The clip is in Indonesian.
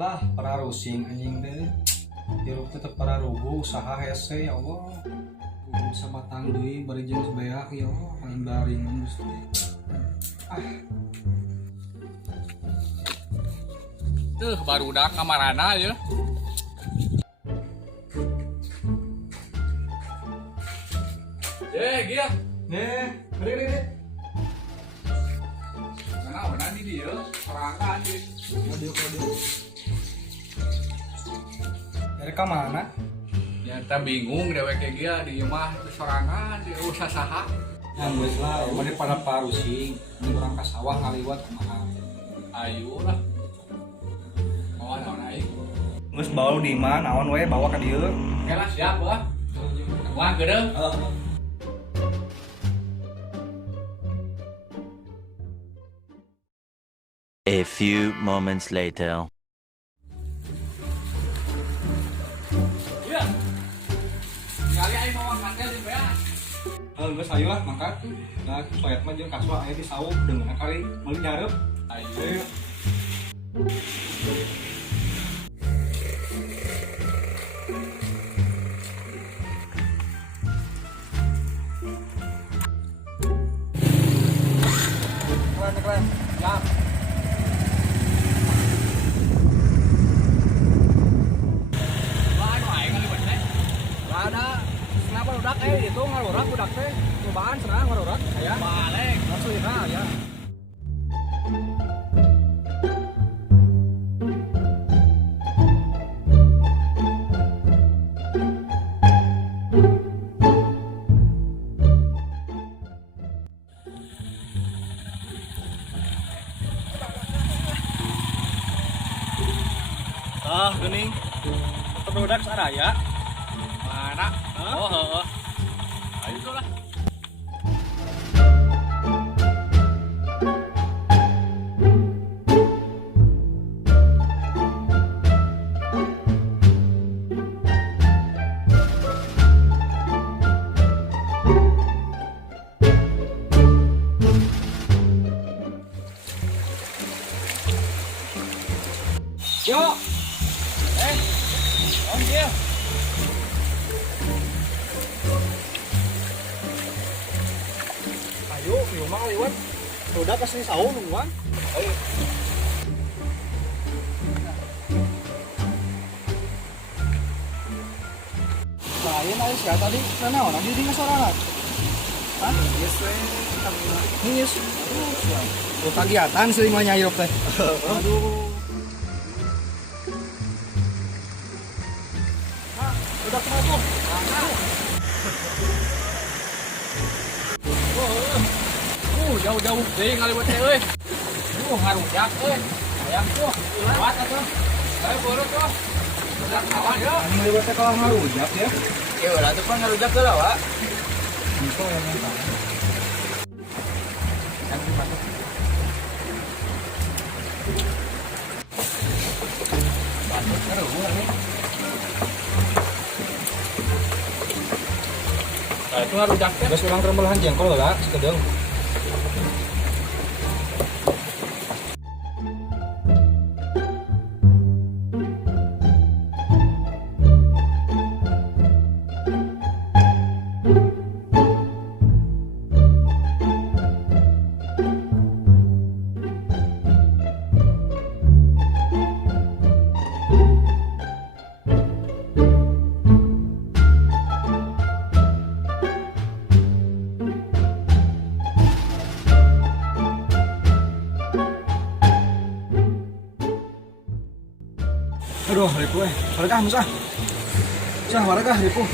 Lah para rusing anjing deh. Hirup tetep para rugo usaha hese ya Allah. Kudu sabatang deui bari jeung beak ya Allah paling daring Gusti. Tuh baru udah kamarana ya. Gia. Beri. Kenapa di dia? Serangan di. Audio. Dari ka mana? Ya kita bingung dewek kayak dia di imah serangan di usah saha. Yang geus lah, bari pada parusing, ini urang ka sawah ngaliwat kumaha. Ayo lah. Mau naon aing? Geus bawa di mana? Naon we bawa ka dieu? Oke lah siap lah. Wah gede. A few moments later. Iya. Kali aing mau ngangkat di bea. Geus ayo lah mangkat. Nah, soet mah jeung kaswa aya di sawuk dengan kali meuli nyareup. Ayo. Keren. Siap. Kenapa udah itu ngalurak udah teh cobaan senang ngalurak ya balik langsung ya. Gening produk saraya Mana? Oh, heeh. Ayo tuh lah. Yo. Om dia. Ayo, mah liwat. Udah kasih saung nungguan. Ayo. Lain ayo sih tadi nanaon di dinas sorangan. Hah? Yes we. Yes. Aduh, kegiatan sering mah nyai teh. Aduh. Udah kenapa? Jauh-jauh deh ngaliwat teh euy. Ngarujak euy. Hayang tuh. Lewat atuh. Ayo buru tuh. Udah kawan ya. Ini lewat teh kalau ngarujak ya. Ieu lah tuh pan ngarujak heula wa. Itu yang mentah. Yang dimasuk. Masuk terus ini. Nah, itu ngarujak teh. Geus urang rembelahan jengkol lah, sekedeng. Aduh, haripu balik ah, Musa. Cang, balik ah, haripu.